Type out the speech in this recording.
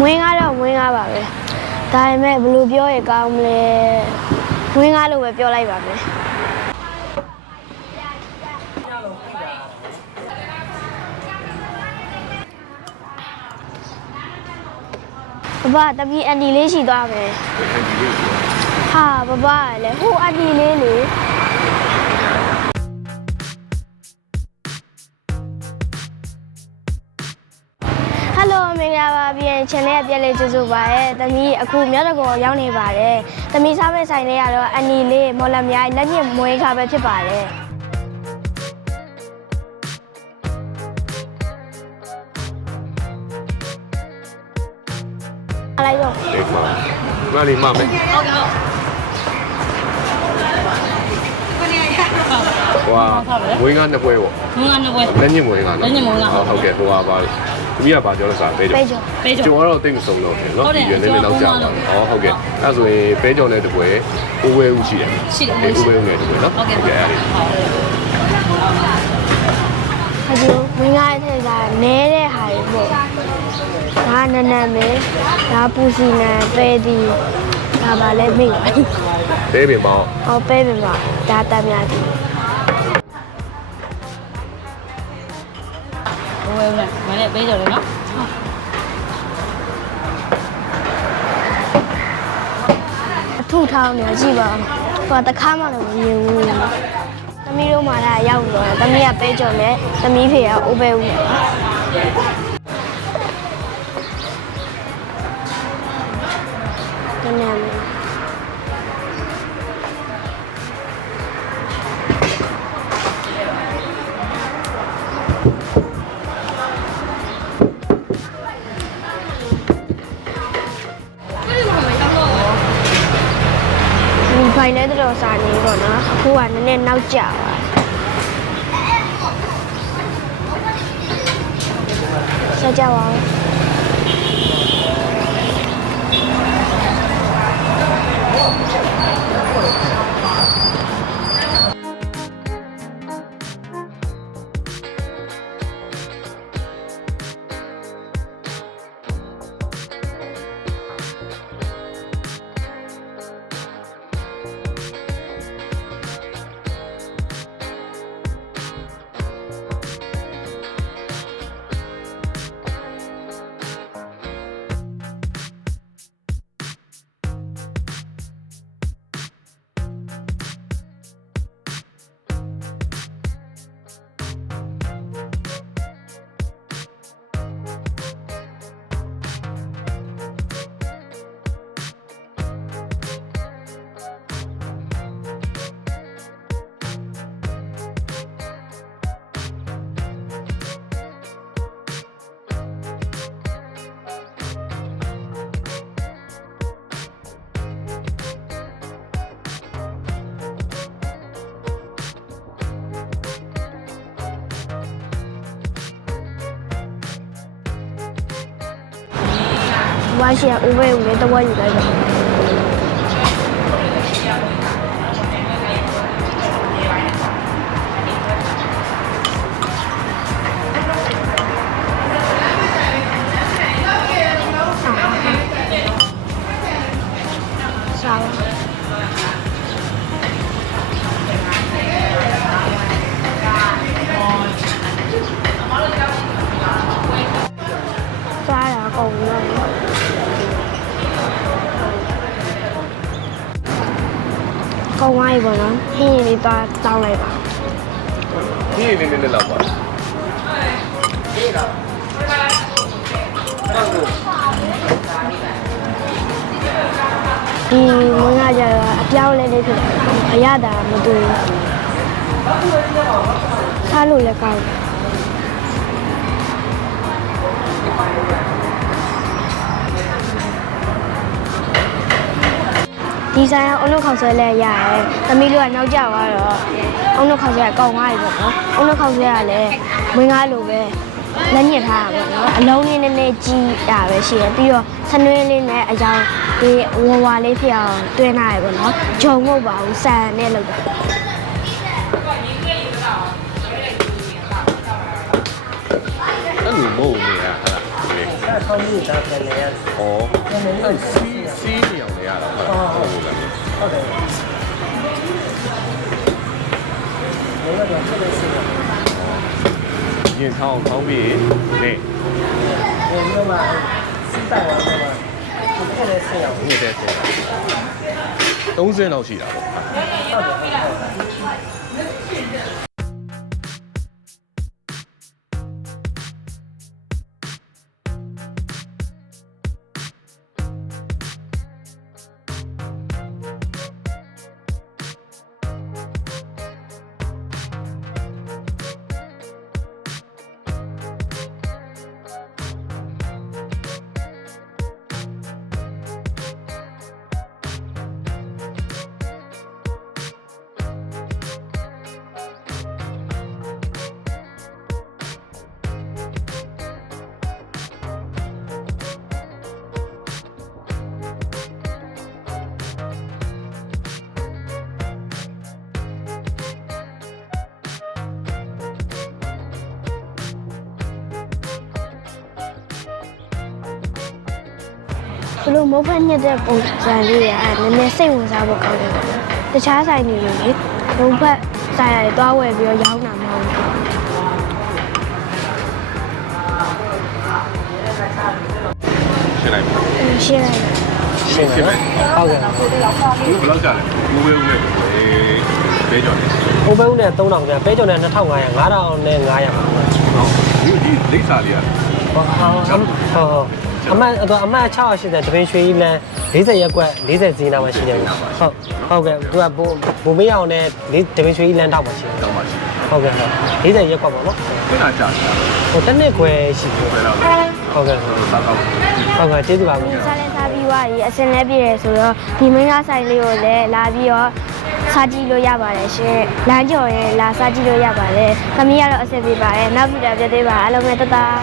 မွေးကားတော့မွေးကားပါပဲဒါပေမဲ့ဘယ်လိုပြောရကောင်းမလဲမွေးကားလို့ပဲပြောလိုက်ပါမယ်ဘဘတပီအန်ဒီလေးရှိသွားမယ်ဟာဘဘကလည်းဟိုအန်ဒီလေးလေ လိုမင်္ဂလာပါပြန် channel ကပြန်လေးကြိုဆိုပါရစေ။တမီးအခုမြောက်တကောရောက်နေပါတယ်။တမီးစားမဲ့ဆိုင်လေးကတော့အန်ဒီလေးမော်လမြိုင်လက်ညစ်မွေးခါပဲဖြစ်ပါတယ်။အားလိုက်တော့လေးမှာမလေး ဟိုကဝင်းကနှစ်ပွဲပေါ့ငွေကနှစ်ပွဲ လက်ညှစ်ဝင်းကနော်လက်ညှစ်ဝင်းကဟုတ်ကဲ့ဟိုကပါလေသူကြီးကပါပြောလို့ဆိုတာပဲကြောပဲကြော ပဲကျော် ကျွန်တော်ကတော့တိတ်မဆုံးတော့ဘူးနော်ဟုတ်တယ်ဒီရွယ်လေးလေးတော့ကြာပါတော့ဟောဟုတ်ကဲ့အဲ့ဒါဆိုရင်ပဲကြောင်တဲ့တပွဲအိုးဝဲဦးရှိတယ်ရှိတယ် အိုးဝဲဦးငယ်တပွဲနော်ဟုတ်ကဲ့ဟုတ်ကဲ့အဲ့ဒါလေး ဟိုလိုမင်းကားရဲ့ထက်ကနဲတဲ့ဟာတွေပေါ့ဒါကနက်နက်ပဲဒါပူစီနံပဲဒီဒါပါလဲမိတ်ပဲပင်ပေါင်းဟောပဲပဲပါဒါတမ်းများဒီ ဘဝနဲ့မနဲ့ပေးကြတယ်နော်အထုထောင်းနေကြည့်ပါဦးဟိုတခါမှတော့မမြင်ဘူးသမီးတို့မှလည်းရောက်တော့သမီးကပဲကြော်နဲ့သမီးဖေကအိုးပဲဦးနန မဲဒီဖိုင်နဲ့တော့စာနေပေါ့နော်အခုကနည်းနည်းနောက်ကျပါဆက်ကြပါဦးဝါရှိရအိုး ပဲဦးလည်းတဝက်ယူလိုက်တော့စား ကောင်းဝိုင်းပေါ့နော်ဟင်းလေးသွားတောင်းလိုက်ပါဒီနေနေနေလောက်ပါဒီမွေးကကြတော့အပြောင်းလဲလေးဖြစ်တယ်အရသာမတူဘူးစားလို့လည်းကောင်းတယ် ဒီဆိုင်ကအုံနှုတ်ခေါက်ဆွဲလဲရတယ်။သမီးတို့ကနောက်ကျသွားတော့အုံနှုတ်ခေါက်ဆွဲကကောင်းသွားပြီပေါ့နော်။အုံနှုတ်ခေါက်ဆွဲကလည်းမင်းကားလိုပဲလက်ညှစ်ထားတာပေါ့နော်။အလုံးလေးနည်းနည်းကြီးတာပဲရှိတယ်။ပြီးတော့ဆနွင်းလေးနဲ့အကြောင်းဒီဝဝလေးဖြစ်အောင်တွင်းထားရပေါ့နော်။ဂျုံမဟုတ်ပါဘူး။ဆန်နဲ့လုပ်တာအဲ့လိုမဟုတ်ဘူးလေဟာလားထောင်းကြီးဒါပြန်လဲရဩအဲ့စီးစီး နေအောင်လေရတာဟုတ်လားဟုတ်လားဟုတ်တယ်ဘယ်ကတော့ဆက်လက်ဆက်ရရင်ထောင်းထောင်းပြီးနေဘယ်လိုမှစီးတိုင်အောင်မှာဆက်လက်ဆက်ရအောင်နေတဲ့တဲ့30လောက်ရှိတာပေါ့ ဟုတ်တယ် ဟုတ်တယ်ဘလို့မုတ်ဖက်ညက်တဲ့ပုံစံလေးရအဲ့နည်းနည်းစိတ်ဝင်စားဖို့ကောင်းတယ်ပေါ့နော်တခြားဆိုင်တွေလိုလေမုတ်ဖက်ဆိုင်ရတွေတွားဝယ်ပြီးတော့ရောင်းတာမဟုတ်ဘူးရှင်းလိုက်ပါအင်းရှင်းလိုက်တယ်ရှင်းတယ်ဟုတ်ကဲ့ဘူးဘယ်လောက်ကြလဲဘူးဝဲဦးနဲ့အေးပဲကြော်နေဟိုဘက်ဦးနဲ့3000ကျန်ပဲကျော်နဲ့2500 9000နဲ့900ပါဟုတ်ဟုတ်ဒီဒီလိမ့်စာလေးอ่ะဟုတ်ဟုတ် အမတ်တော့အမတ်680တပင်းရွှေကြီးလန်း40ရက်ကွက်40ဇီနာမှာရှိတယ်ဟုတ်ဟုတ်ကဲ့သူကဘိုးဘိုးမေးအောင်နဲ့တပင်းရွှေကြီးလန်းတောက်မှာရှိတယ်တောင်းပါရှိဟုတ်ကဲ့ဟုတ်40ရက်ကွက်ပေါ့နော်ခဏကြာတာဟိုတစ်နှစ်ခွဲရှိပြီဘယ်လောက်လဲဟုတ်ကဲ့ဟုတ်စားတော့ဟုတ်ကဲ့ကျေးဇူးပါဘူးစားလဲစားပြီးွားပြီးအစင်လဲပြည့်တယ်ဆိုတော့ဒီမင်းသားဆိုင်လေးကိုလည်းလာပြီးတော့စားကြည့်လို့ရပါတယ်ရှင်လမ်းကျော်ရင်လာစားကြည့်လို့ရပါတယ်သမီးကတော့အဆင်ပြေပါတယ်နောက်ပြီးတော့ပြသေးပါအားလုံးပဲတသား